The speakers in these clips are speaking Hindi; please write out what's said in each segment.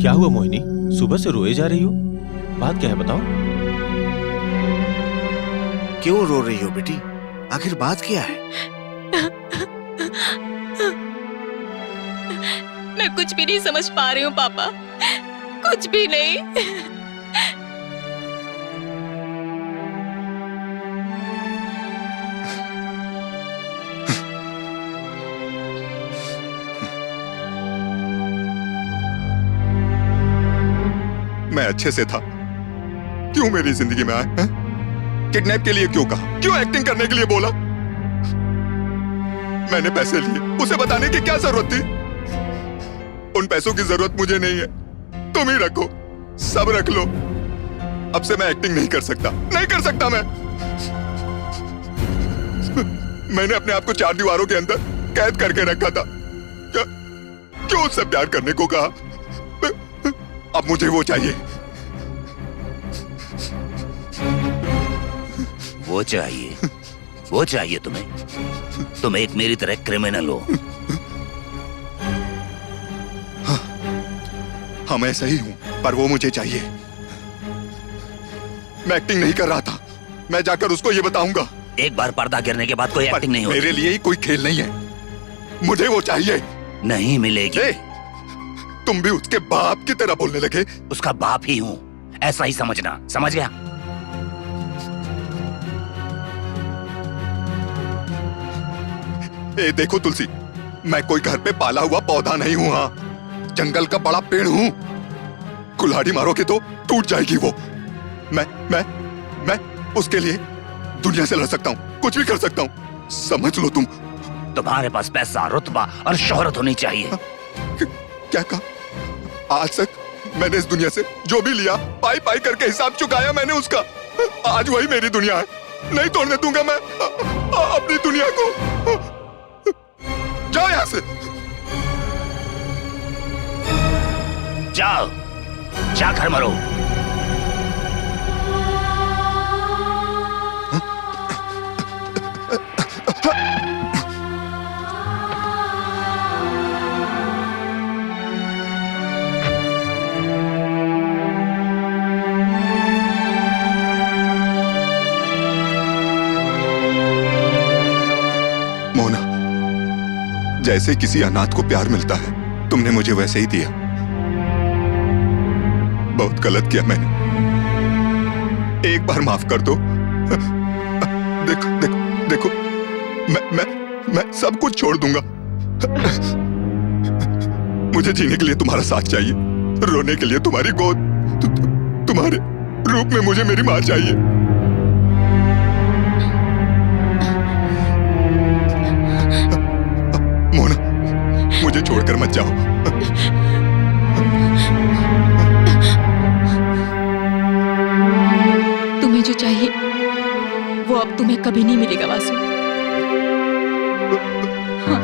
क्या हुआ मोहिनी? सुबह से रोए जा रही हो, बात क्या है बताओ। क्यों रो रही हो बेटी? आखिर बात क्या है? मैं कुछ भी नहीं समझ पा रही हूँ पापा, कुछ भी नहीं। मैं अच्छे से था, क्यों मेरी जिंदगी में आए हैं? किडनैप के लिए क्यों कहा? क्यों एक्टिंग करने के लिए बोला? मैंने पैसे लिए, उसे बताने की क्या जरूरत थी? उन पैसों की जरूरत मुझे नहीं है, तुम ही रखो, सब रख लो। अब से मैं एक्टिंग नहीं कर सकता, नहीं कर सकता मैं। मैंने अपने आप को 4 दीवारों के अंदर कैद करके रखा था। क्यों उससे प्यार करने को कहा? अब मुझे वो चाहिए। वो चाहिए तुम्हें? तुम एक मेरी तरह क्रिमिनल हो। हाँ, मैं सही हूं, पर वो मुझे चाहिए। मैं एक्टिंग नहीं कर रहा था, मैं जाकर उसको ये बताऊंगा। एक बार पर्दा गिरने के बाद कोई एक्टिंग नहीं होती। मेरे लिए ही कोई खेल नहीं है, मुझे वो चाहिए। नहीं मिलेगी। तुम भी उसके बाप की तरह बोलने लगे। उसका बाप ही हूं, ऐसा ही समझना, समझ गया? देखो तुलसी, मैं कोई घर पे पाला हुआ पौधा नहीं हूं। हाँ, जंगल का बड़ा पेड़ हूं। कुल्हाड़ी मारोगे तो टूट जाएगी वो। मैं उसके लिए दुनिया से लड़ सकता हूं, कुछ भी कर सकता हूं, समझ लो तुम। तुम्हारे पास पैसा, रुतबा और शोहरत होनी चाहिए। क्या कहा? आज तक मैंने इस दुनिया से जो भी लिया, पाई पाई करके हिसाब चुकाया मैंने उसका। आज वही मेरी दुनिया है, नहीं तोड़ने दूंगा मैं अपनी दुनिया को। जाओ यहां से, जाओ, जाकर मरो। मोना, जैसे किसी अनाथ को प्यार मिलता है, तुमने मुझे वैसे ही दिया। बहुत गलत किया मैंने, एक बार माफ कर दो। देखो देखो देखो, मैं सब कुछ छोड़ दूंगा। मुझे जीने के लिए तुम्हारा साथ चाहिए, रोने के लिए तुम्हारी गोद, तुम्हारे रूप में मुझे मेरी मां चाहिए। मोना, मुझे छोड़कर मत जाओ। तुम्हें जो चाहिए वो अब तुम्हें कभी नहीं मिलेगा वासु। हाँ।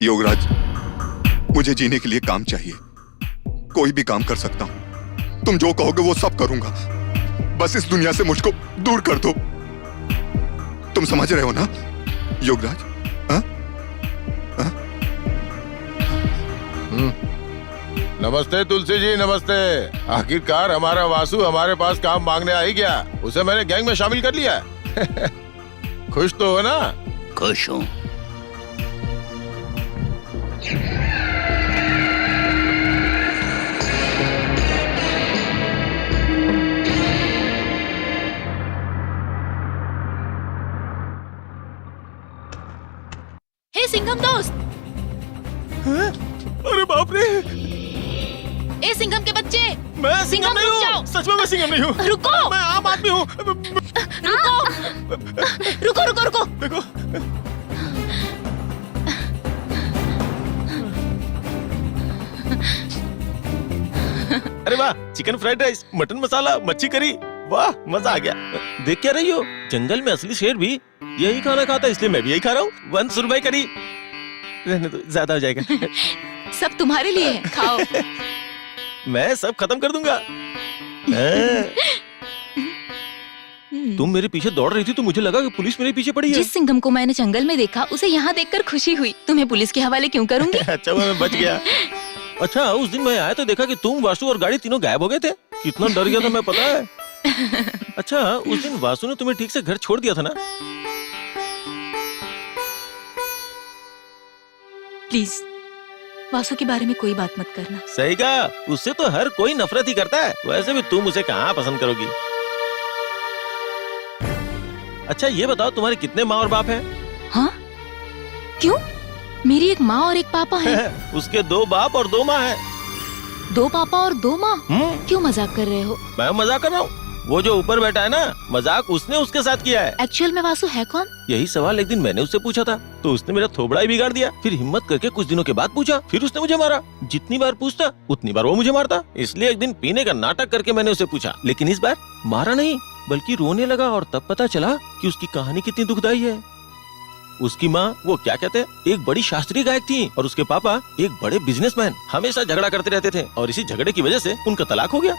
योगराज, मुझे जीने के लिए काम चाहिए, कोई भी काम कर सकता हूं। तुम जो कहोगे वो सब करूंगा, बस इस दुनिया से मुझको दूर कर दो। तुम समझ रहे हो ना योगराज? हाँ? हाँ? नमस्ते तुलसी जी, नमस्ते। आखिरकार हमारा वासु हमारे पास काम मांगने आ ही गया। उसे मैंने गैंग में शामिल कर लिया। खुश तो हो ना? खुश हूँ। सिंघम दोस्त। अरे बाप रे, ए सिंघम के बच्चे, मैं सिंघम नहीं रुक जाओ। हूँ। सच में मैं सिंघम नहीं हूँ। रुको मैं आम आदमी हूँ। रुको रुको रुको। देखो, अरे वाह, चिकन फ्राइड राइस, मटन मसाला, मच्छी करी, वाह मजा आ गया। देख क्या रही हो, जंगल में असली शेर भी यही खाना खाता है, इसलिए मैं भी यही खा रहा हूँ। 1 सुरमई करी, रहने दो, ज्यादा हो जाएगा। सब तुम्हारे लिए है, खाओ। मैं सब खत्म कर दूंगा। हाँ। तुम मेरे पीछे दौड़ रही थी तो मुझे लगा कि पुलिस मेरे पीछे पड़ी है। जिस सिंघम को मैंने जंगल में देखा, उसे यहाँ देखकर खुशी हुई। तुम्हें पुलिस के हवाले क्यों करूंगी? अच्छा हुआ मैं बच गया। अच्छा, उस दिन मैं आया तो देखा कि तुम, वासु और गाड़ी तीनों गायब हो गए थे। कितना डर गया था मैं, पता है? अच्छा, उस दिन वासु ने तुम्हें ठीक से घर छोड़ दिया था ना? प्लीज वासु के बारे में कोई बात मत करना। सही कहा, उससे तो हर कोई नफरत ही करता है। वैसे भी तुम उसे कहाँ पसंद करोगी? अच्छा ये बताओ, तुम्हारे कितने माँ और बाप हैं? हाँ? क्यों? मेरी एक माँ और एक पापा हैं। उसके 2 बाप और 2 माँ हैं। 2 पापा और 2 माँ? क्यों मजाक कर रहे हो? मैं मजाक कर रहा हूँ। वो जो ऊपर बैठा है ना, मजाक उसने उसके साथ किया है। एक्चुअल में वासु है कौन? यही सवाल एक दिन मैंने उससे पूछा था, तो उसने मेरा थोबड़ा ही बिगाड़ दिया। फिर हिम्मत करके कुछ दिनों के बाद पूछा, फिर उसने मुझे मारा। जितनी बार पूछता उतनी बार वो मुझे मारता। इसलिए एक दिन पीने का नाटक करके मैंने उसे पूछा, लेकिन इस बार मारा नहीं बल्कि रोने लगा। और तब पता चला कि उसकी कहानी कितनी दुखदाई है। उसकी माँ, वो क्या कहते हैं, एक बड़ी शास्त्रीय गायक थी, और उसके पापा एक बड़े बिजनेसमैन। हमेशा झगड़ा करते रहते थे, और इसी झगड़े की वजह से उनका तलाक हो गया।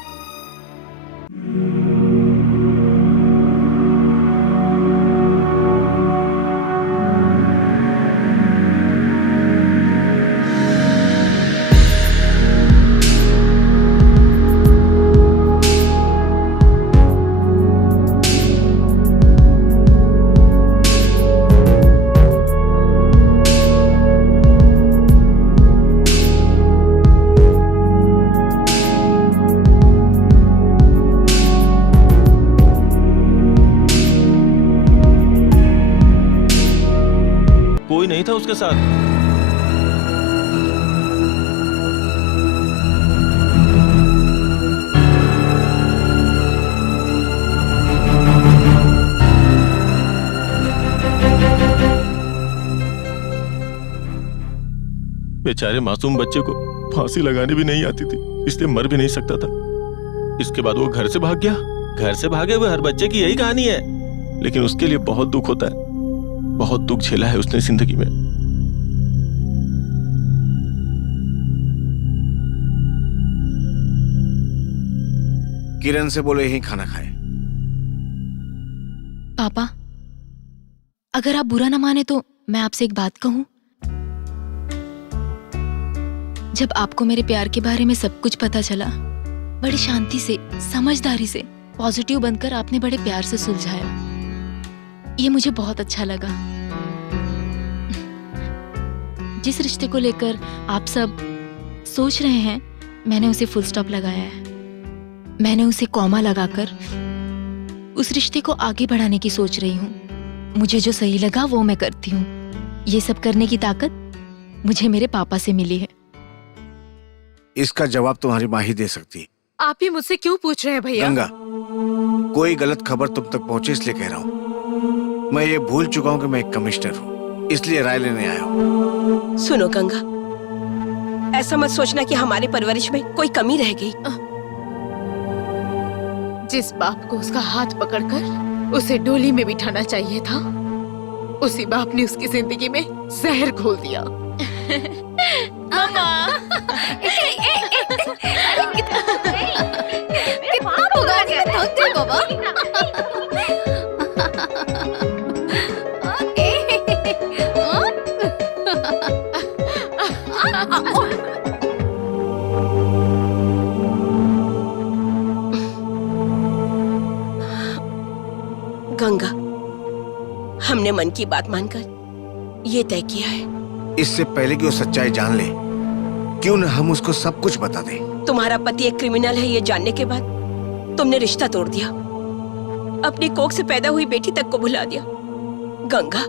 कोई नहीं था उसके साथ। बेचारे मासूम बच्चे को फांसी लगाने भी नहीं आती थी, इसलिए मर भी नहीं सकता था। इसके बाद वो घर से भाग गया। घर से भागे हुए हर बच्चे की यही कहानी है, लेकिन उसके लिए बहुत दुख होता है। बहुत दुख झेला है उसने जिंदगी में। किरण से बोले यही खाना खाए। पापा, अगर आप बुरा न माने तो मैं आपसे एक बात कहूं। जब आपको मेरे प्यार के बारे में सब कुछ पता चला, बड़ी शांति से, समझदारी से, पॉजिटिव बनकर आपने बड़े प्यार से सुलझाया। ये मुझे बहुत अच्छा लगा। जिस रिश्ते को लेकर आप सब सोच रहे हैं, मैंने उसे फुल स्टॉप लगाया है। मैंने उसे कॉमा लगाकर उस रिश्ते को आगे बढ़ाने की सोच रही हूँ। मुझे जो सही लगा वो मैं करती हूँ। ये सब करने की ताकत मुझे मेरे पापा से मिली है। इसका जवाब तुम्हारी माँ ही दे सकती है। आप ही मुझसे क्यों पूछ रहे हैं भैया? गंगा, कोई गलत खबर तुम तक पहुंचे इसलिए कह रहा हूँ। मैं ये भूल चुका हूँ कि मैं एक कमिश्नर हूँ, इसलिए राय लेने आया हूँ। सुनो गंगा, ऐसा मत सोचना कि हमारे परवरिश में कोई कमी रह गई। जिस बाप को उसका हाथ पकड़कर उसे डोली में बिठाना चाहिए था, उसी बाप ने उसकी जिंदगी में जहर घोल दिया। गंगा, हमने मन की बात मानकर ये तय किया है। इससे पहले कि वो सच्चाई जान ले, क्यों न हम उसको सब कुछ बता दें। तुम्हारा पति एक क्रिमिनल है ये जानने के बाद तुमने रिश्ता तोड़ दिया, अपनी कोख से पैदा हुई बेटी तक को भुला दिया। गंगा,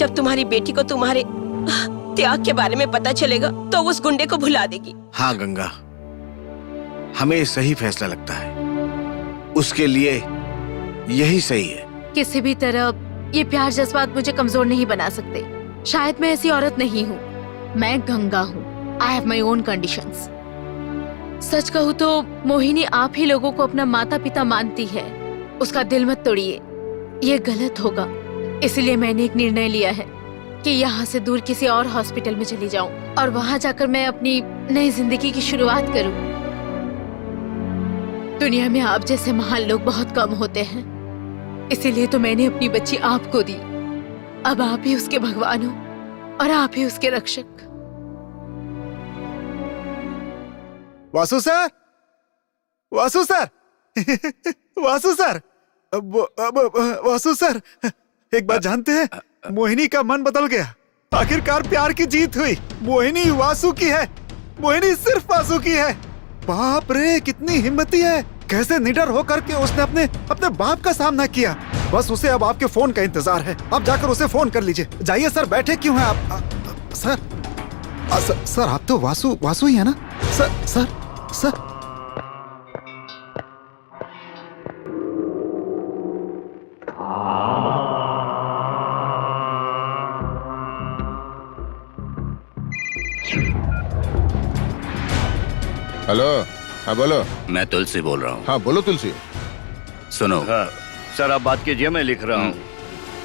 जब तुम्हारी बेटी को तुम्हारे त्याग के बारे में पता चलेगा तो उस गुंडे को भुला देगी। हाँ गंगा, हमें ये सही फैसला लगता है। उसके लिए यही सही है। किसी भी तरह ये प्यार जज्बात मुझे कमजोर नहीं बना सकते। शायद मैं ऐसी औरत नहीं हूँ, मैं गंगा हूँ। I have my own conditions. सच कहूँ तो मोहिनी आप ही लोगों को अपना माता पिता मानती है। उसका दिल मत तोड़िए, ये गलत होगा। इसलिए मैंने एक निर्णय लिया है कि यहाँ से दूर किसी और हॉस्पिटल में चली जाऊं और वहाँ जाकर मैं अपनी नई जिंदगी की शुरुआत करूं। दुनिया में आप जैसे महान लोग बहुत कम होते हैं, इसीलिए तो मैंने अपनी बच्ची आपको दी। अब आप ही उसके भगवान हो और आप ही उसके रक्षक। Vasu sir, Vasu sir, Vasu sir, Vasu sir, एक बात जानते हैं, मोहिनी का मन बदल गया। आखिरकार प्यार की जीत हुई। मोहिनी वासु की है, मोहिनी सिर्फ वासु की है। बाप रे, कितनी हिम्मती है, कैसे निडर होकर के उसने अपने बाप का सामना किया। बस उसे अब आपके फोन का इंतजार है। आप जाकर उसे फोन कर लीजिए। जाइए सर, बैठे क्यों हैं आप? सर आप तो वासु ही है ना? सर। हेलो, हाँ बोलो। मैं तुलसी बोल रहा हूँ। हाँ बोलो तुलसी। सुनो, हाँ, सर आप बात कीजिए, मैं लिख रहा हूँ।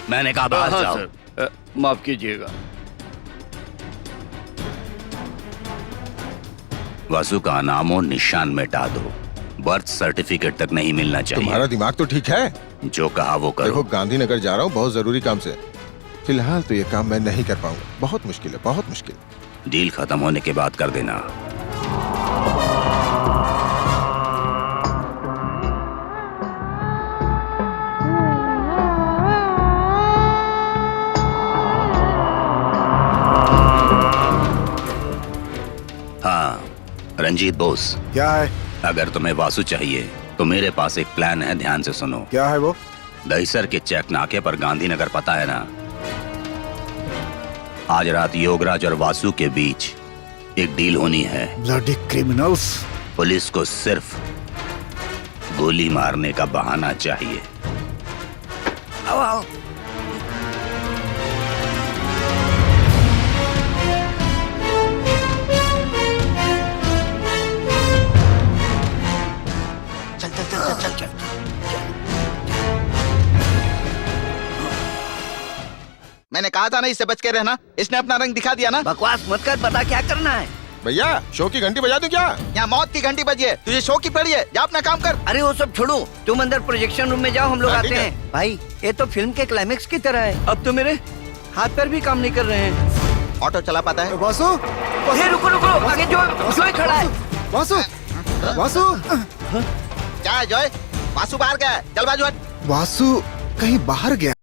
मैंने कहा बाहर हाँ, जाओ। सर, माफ कीजिएगा। वासु का नाम और निशान मिटा दो। बर्थ सर्टिफिकेट तक नहीं मिलना चाहिए। तुम्हारा दिमाग तो ठीक है। जो कहा वो करो। देखो, गांधीनगर जा रहा हूँ बहुत जरूरी काम से। फिलहाल तो ये काम मैं नहीं कर पाऊंगा। बहुत मुश्किल है, बहुत मुश्किल। डील खत्म होने के बाद कर देना। हाँ, रंजीत बोस, क्या है? अगर तुम्हें वासु चाहिए तो मेरे पास एक प्लान है, ध्यान से सुनो। क्या है वो? दहीसर के चेक नाके पर गांधीनगर पता है ना? आज रात योगराज और वासु के बीच एक डील होनी है। Bloody criminals. पुलिस को सिर्फ गोली मारने का बहाना चाहिए। आओ आओ। मैंने कहा था ना इससे बच के रहना। इसने अपना रंग दिखा दिया ना। बकवास मत कर, बता क्या करना है। भैया, शो की घंटी बजा दूं क्या? यहाँ मौत की घंटी बजी है, तुझे शो की पड़ी है। जा अपना काम कर। अरे वो सब छोड़ो, तुम अंदर प्रोजेक्शन रूम में जाओ, हम लोग हाँ, आते ठीक है। हैं। भाई ये तो फिल्म के क्लाइमेक्स की तरह है। अब तो मेरे हाथ पैर भी काम नहीं कर रहे हैं। ऑटो चला पाता है? वासु, हे रुको रुको, आगे जो ही खड़ा है। वासु, क्या है जॉय? वासु बाहर गया है, चल बाजू हट। वासु कहीं बाहर गया।